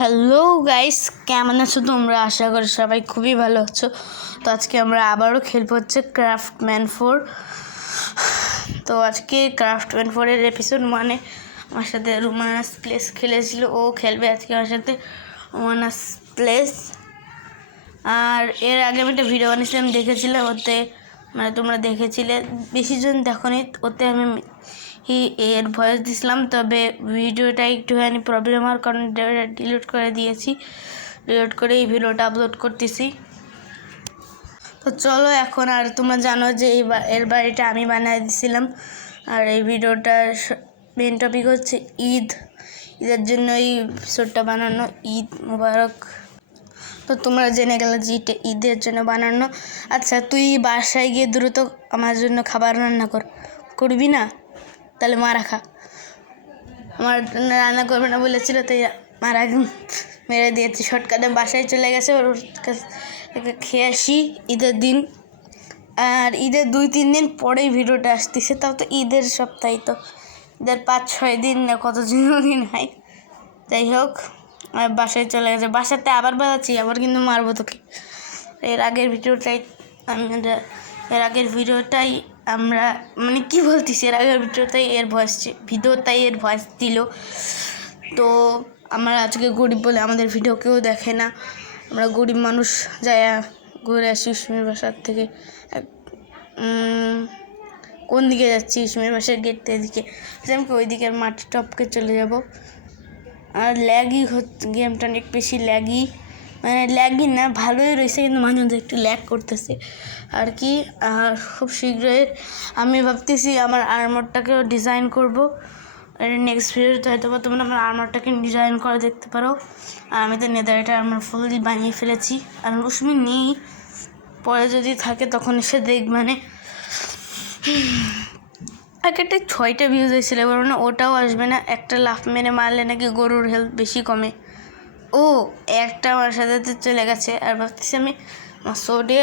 Hello guys, কেমন আছো তোমরা? আশা করি সবাই খুবই ভালো আছো। তো আজকে আমরা আবারও খেলবো হচ্ছে ক্রাফটম্যান 4। তো আজকে ক্রাফটম্যান 4-এর এপিসোড 1-এ আমার সাথে রুমানাস প্লেস খেলেছিল। ও খেলবে আজকে আমার সাথে রুমানাস প্লেস। আর এর আগে আমি একটা ভিডিও বানিয়েছিলাম, দেখেছিলাম। ওতে মানে তোমরা দেখেছিলে, বেশিজন দেখোনি। ওতে আমি এর ভয়েস দিছিলাম, তবে ভিডিওটা একটুখানি প্রবলেম হওয়ার কারণে ডিলিট করে দিয়েছি। ডিলিট করে এই ভিডিওটা আপলোড করতেছি। তো চলো এখন, আর তোমরা জানো যে এর বাড়িটা আমি বানিয়ে দিয়েছিলাম। আর এই ভিডিওটার মেন টপিক হচ্ছে ঈদের জন্য এই এপিসোডটা বানানো। ঈদ মুবারক। তো তোমরা জেনে গেলে যে ঈদের জন্য বানানো। আচ্ছা, তুই বাসায় গিয়ে দ্রুত আমার জন্য খাবার রান্না করবি না? তাহলে মারা খা। আমার রান্না করবে না বলেছিল, তাই মারা মেরে দিয়েছি। শর্টকাটে বাসায় চলে গেছে, ওর কাছে খেয়ে আসি ঈদের দিন। আর ঈদের 2-3 দিন পরেই ভিডিওটা আসতেছে। তাও তো ঈদের সপ্তাহে, তো ঈদের 5-6 দিন না কত দিন হয়। যাই হোক, বাসায় চলে গেছে। বাসাতে আবার বাজাচ্ছি, আবার কিন্তু মারবো তোকে। এর আগের ভিডিওটাই আমরা মানে কি বলতেছি, এর আগের ভিডিওটাই এর ভয়েস দিল। তো আমরা আজকে গরিব বলে আমাদের ভিডিও কেউ দেখে না। আমরা গরিব মানুষ, যাই ঘুরে আসি ইসমির বাসার থেকে। কোন দিকে যাচ্ছি? ইসমির বাসার গেটটা এদিকে, আমি ওই দিকে মাটি টপকে চলে যাব। আর ল্যাগই হচ্ছে, গেমটা অনেক বেশি ল্যাগই, মানে ল্যাগই না, ভালোই রয়েছে, কিন্তু মাঝে মাঝে একটু ল্যাগ করতেছে আর কি। আর খুব শীঘ্রই আমি ভাবতেছি আমার আর্মারটাকেও ডিজাইন করব। নেক্সট ভিডিওতে হয়তো তোমরা আমার আর্মারটাকে ডিজাইন করে দেখতে পারো। আর আমি তো নেদারটা আর্মার ফুললি বানিয়ে ফেলেছি। আর রশ্মি নেই, পরে যদি থাকে তখন এসে মানে একটা 6টা ভিউজ হয়েছিল, এবার না ওটাও আসবে না। একটা লাফ মেরে মারলে নাকি গরুর হেলথ বেশি কমে। ও একটা আমার সাথে চলে গেছে। আর ভাবতেছি আমি সোডে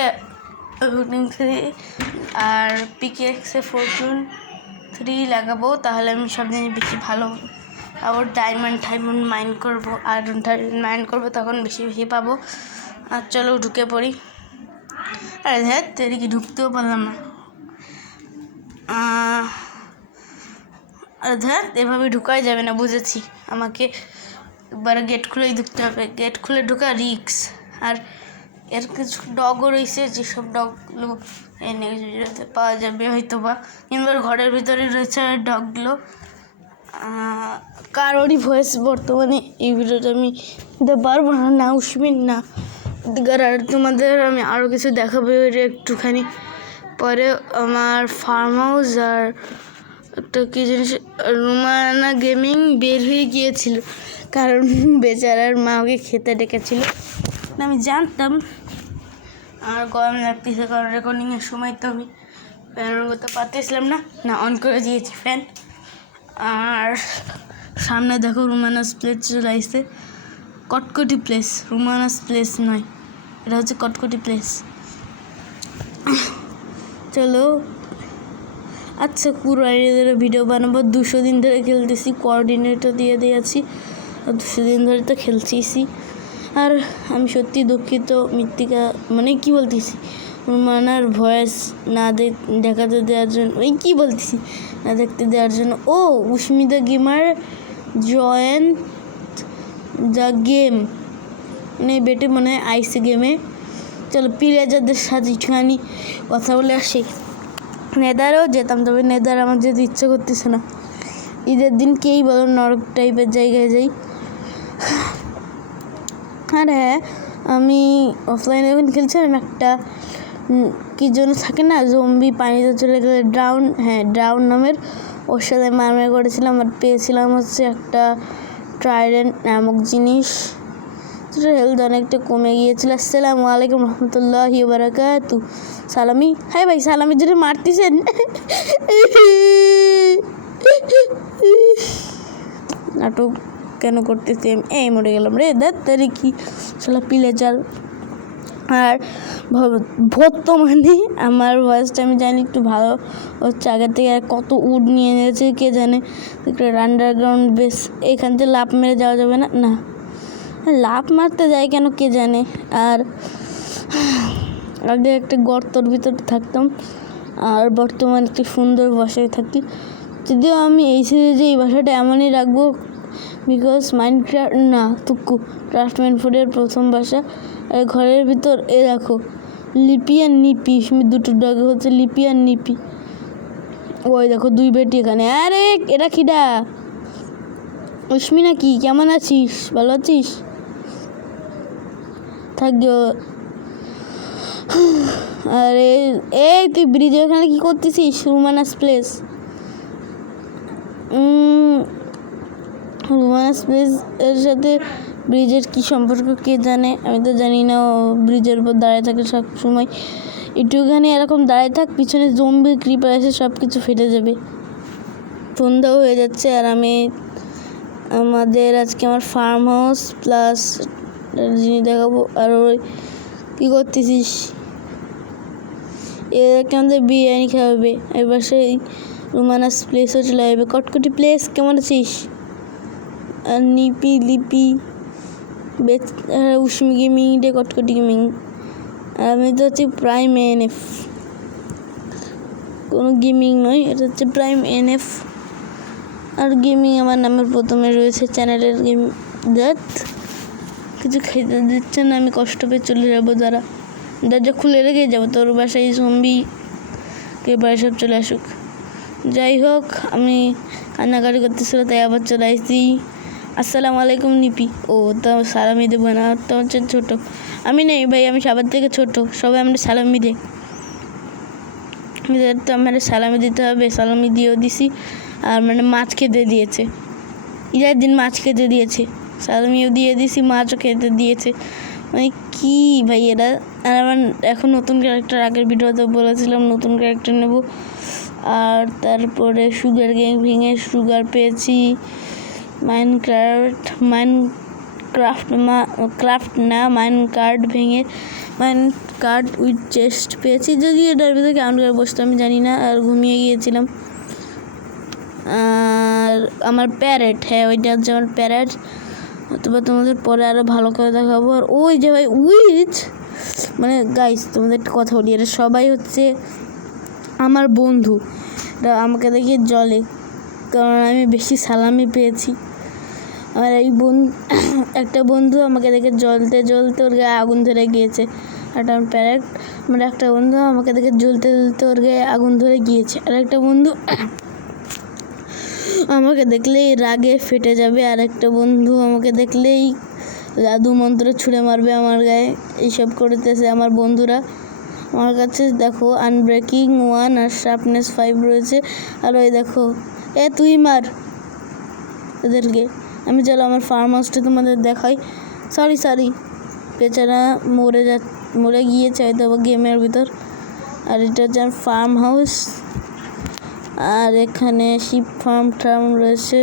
আর পিকেক্সে ফরচুন 3 লাগাবো, তাহলে আমি সব জিনিস বেশি ভালো। আবার ডায়মন্ড মাইন করবো, আয়রন মাইন করবো, তখন বেশি পাবো। আর চলো ঢুকে পড়ি। আরে হ্যাঁ, এদিকে ঢুকতেও পারলাম না। আর ধ্যাত, এভাবে ঢুকাই যাবে না, বুঝেছি। আমাকে একবার গেট খুলেই ঢুকতে হবে। গেট খুলে ঢোকা রিক্স। আর এর কিছু ডগও রয়েছে, যেসব ডগগুলো নেক্সট পাওয়া যাবে হয়তো বা, কিংবা ঘরের ভিতরে রয়েছে ডগগুলো। কারোরই ভয়েস বর্তমানে এই ভিডিওটা আমি দিতে পারবো না, উসমিন না। আর তোমাদের আমি আরও কিছু দেখাবো একটুখানি পরে। আমার ফার্ম হাউস আর একটা কী জিনিস, রুমানা গেমিং বের হয়ে গিয়েছিল, কারণ বেচারার মা ওকে খেতে ডেকেছিল। আমি জানতাম। আর গরম লাগতেছে, কারণ রেকর্ডিংয়ের সময় তো আমি ফ্যান অন করতে পারতেছিলাম না, অন করে দিয়েছি ফ্যান। আর সামনে দেখো রুমানাস প্লেস চলে আসছে। কটকটি প্লেস, রুমানাস প্লেস নয়, এটা হচ্ছে কটকটি প্লেস। চলো, আচ্ছা পুরো ধরে ভিডিও বানাবো। 200 দিন ধরে খেলতেছি, কোঅর্ডিনেটর দিয়ে দিয়েছি। 200 দিন ধরে তো খেলছিছি। আর আমি সত্যি দুঃখিত মৃত্তিকা, মানে কি বলতেছি, রুমানার ভয়েস না দেখাতে দেওয়ার জন্য, ওই কী বলতেছি, না দেখতে দেওয়ার জন্য। ও উস্মিতা গেমার জয়েন দ্য গেম, মানে বেটে মনে হয় আইসি গেমে। চলো প্লেয়ারদের সাথে একটুখানি কথা বলে আসি। নেদারেও যেতাম, তবে নেদার আমার যেতে ইচ্ছে করতেছে না। ঈদের দিন কেই বলো নরক টাইপের জায়গায় যাই। আর হ্যাঁ, আমি অফলাইনে যখন খেলছিলাম, একটা কী জন্য থাকে না, জম্বি পানিতে চলে গেলে ড্রাউন নামের, ওর সাথে মারমার করেছিলাম। আর পেয়েছিলাম হচ্ছে একটা ট্রাইডেন্ট নামক জিনিস, যেটা হেলথ অনেকটা কমে গিয়েছিল। আসসালামু আলাইকুম রহমতুল্লাহি ওয়া বারাকাতু। সালামি, হাই ভাই, সালামির জন্য মারতেছেন? নাটক কেন করতেছি? এই মরে গেলাম রে, দাঁড়ি কি সালা পিলে চাল। আর বর্তমানে আমার ভয়েসটা আমি জানি একটু ভালো হচ্ছে আগের থেকে। আর কত উড নিয়ে নিয়েছে কে জানে। আন্ডারগ্রাউন্ড বেস, এখান থেকে লাফ মেরে যাওয়া যাবে না। লাফ মারতে যায় কেন কে জানে। আর আগে একটা গর্তর ভিতরে থাকতাম, আর বর্তমানে একটি সুন্দর বাসায় থাকি। যদিও আমি এই সিরিজে এই বাসাটা এমনই রাখবো, বিকজ মাইনক্রাফট না তুক্কু ক্রাফটম্যান 4-এর প্রথম বাসা। আর ঘরের ভিতর দেখো লিপি আর নিপি, দুটো ডগ হচ্ছে লিপি আর নিপি। ওই দেখো 2 বেটি এখানে। আরে এটা খিডা উষ্মি নাকি? কেমন আছিস? ভালো আছিস? থাকো। আরে এই তুই ব্রিজের ওখানে কি করতেছিস? রুমানাস প্লেস রুমানাস প্লেস এর সাথে ব্রিজের কি সম্পর্ক কে জানে? আমি তো জানি না। ব্রিজের উপর দাঁড়িয়ে থাকে সব সময়। একটুখানি এরকম দাঁড়িয়ে থাক, পিছনে জম্বি ক্রিপার এসে সব কিছু ফেটে যাবে। সন্ধ্যাও হয়ে যাচ্ছে। আর আজকে আমার ফার্ম হাউস প্লাস জিনিস দেখাবো। আর ওই কী করতেছিস? এদেরকে আমাদের বিরিয়ানি খাওয়াবে। এবার সেই রুমানাস প্লেসও চলে যাবে। কটকটি প্লেস কেমন আছিস? আর নিপি লিপি উষ্মি গেমিং ডে কটকটি গেমিং। আর আমি তো হচ্ছে প্রাইম এনএফ, কোনো গেমিং নয়, এটা হচ্ছে প্রাইম এনএফ। আর গেমিং আমার নামের প্রথমে রয়েছে চ্যানেলের গেম। দ্যাট কিছু খেতে দিচ্ছে না, আমি কষ্ট পেয়ে চলে যাবো। দরজা খুলে রেখে যাবো, তোর বাসায় জম্বি কে বাড়ি সব চলে আসুক। যাই হোক, আমি কান্নাকাটি করতেছিল তাই আবার চলে আসছি। আসসালামু আলাইকুম নিপি। ও তো সালামি দেবো না, তো হচ্ছে ছোটো। আমি নেই ভাই, আমি সবার থেকে ছোটো। সবাই আমরা সালামি দেয়, তো আমার সালামি দিতে হবে। সালামি দিয়েও দিছি। আর মাছ খেতে দিয়েছে, ঈদের দিন মাছ খেতে দিয়েছে, সালামিও দিয়ে দিছি, মাছও খেতে দিয়েছে। কি ভাই এরা। আর আমার এখন নতুন ক্যারেক্টার, আগের ভিডিওতে বলেছিলাম নতুন ক্যারেক্টার নেব। আর তারপরে সুগার গ্যাং ভেঙে সুগার পেয়েছি। মাইনকার্ট ভেঙে মাইনকার্ট উইথ চেস্ট পেয়েছি। যদি এটার ভিতরে কেমন করে বসতো আমি জানি না। আর ঘুমিয়ে গিয়েছিলাম। আর আমার প্যারেট, হ্যাঁ ওইটা হচ্ছে আমার প্যারেট। অথবা তোমাদের পরে আরও ভালো করে দেখাবো। আর ওই যে ভাই উইচ গাইস, তোমাদের একটা কথা বলি, এটা সবাই হচ্ছে আমার বন্ধু। এটা আমাকে দেখে জলে, কারণ আমি বেশি সালামি পেয়েছি। আমার এই একটা বন্ধু আমাকে দেখে জ্বলতে ওর গায়ে আগুন ধরে গিয়েছে। একটা আমার প্যারেট, একটা বন্ধু আমাকে দেখে জ্বলতে ওর গায়ে আগুন ধরে গিয়েছে। আর একটা বন্ধু আমাকে দেখলেই রাগে ফেটে যাবে। আর একটা বন্ধু আমাকে দেখলেই জাদু মন্ত্র ছুঁড়ে মারবে আমার গায়ে। এইসব করতেছে আমার বন্ধুরা। আমার কাছে দেখো আনব্রেকিং 1 আর শার্পনেস 5 রয়েছে। আর ওই দেখো তুই মার এদেরকে। আমি চলো আমার ফার্ম হাউসটা তোমাদের দেখাই। সরি বেচারা মরে গিয়েছে হয়তো গেমের ভিতর। আর এটা হচ্ছে আমার ফার্ম হাউস। আর এখানে শিপ ফার্ম রয়েছে।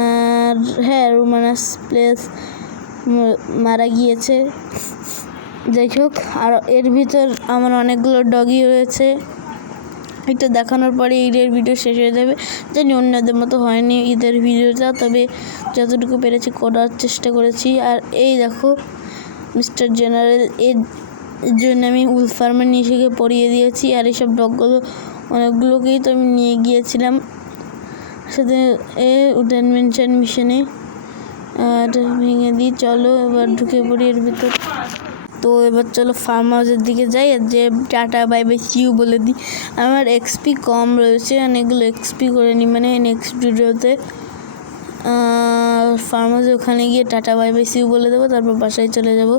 আর হ্যাঁ, রুমানাস প্লেস মারা গিয়েছে। যাই হোক, আর এর ভিতর আমার অনেকগুলো ডগি রয়েছে। এটা দেখানোর পরে ঈদের ভিডিও শেষ হয়ে যাবে। জানি অন্যদের মতো হয়নি ঈদের ভিডিওটা, তবে যতটুকু পেরেছি করার চেষ্টা করেছি। আর এই দেখো মিস্টার জেনারেল, এর জন্য আমি উল ফার্মে নিয়ে পরিয়ে দিয়েছি। আর এইসব ডগগুলো অনেকগুলোকেই তো আমি নিয়ে গিয়েছিলাম সাথে উডেন মেনশন মিশনে। আর ভেঙে দিই, চলো এবার ঢুকে পড়ি এর ভিতর। তো এবার চলো ফার্ম হাউসের দিকে যাই। আর যে টাটা বাই বাই সিউ বলে দিই। আমার এক্সপি কম রয়েছে, অনেকগুলো এক্সপি করে নিই নেক্সট ভিডিওতে। ফার্ম হাউসে ওখানে গিয়ে টাটা বাই বাই সিউ বলে দেবো, তারপর বাসায় চলে যাব।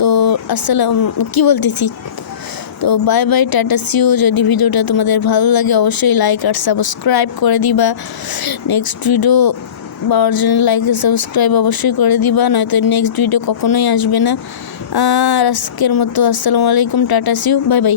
তো আসসালাম কি বলতেছি, তো বাই বাই, টাটা সিউ। যদি ভিডিওটা তোমাদের ভালো লাগে অবশ্যই লাইক আর সাবস্ক্রাইব করে দিবা। নেক্সট ভিডিও পাওয়ার জন্য লাইক আর সাবস্ক্রাইব অবশ্যই করে দিবা, নয়তো নেক্সট ভিডিও কখনোই আসবে না। আর আজকের মতো আসসালামু আলাইকুম, টাটা সিউ, বাই বাই।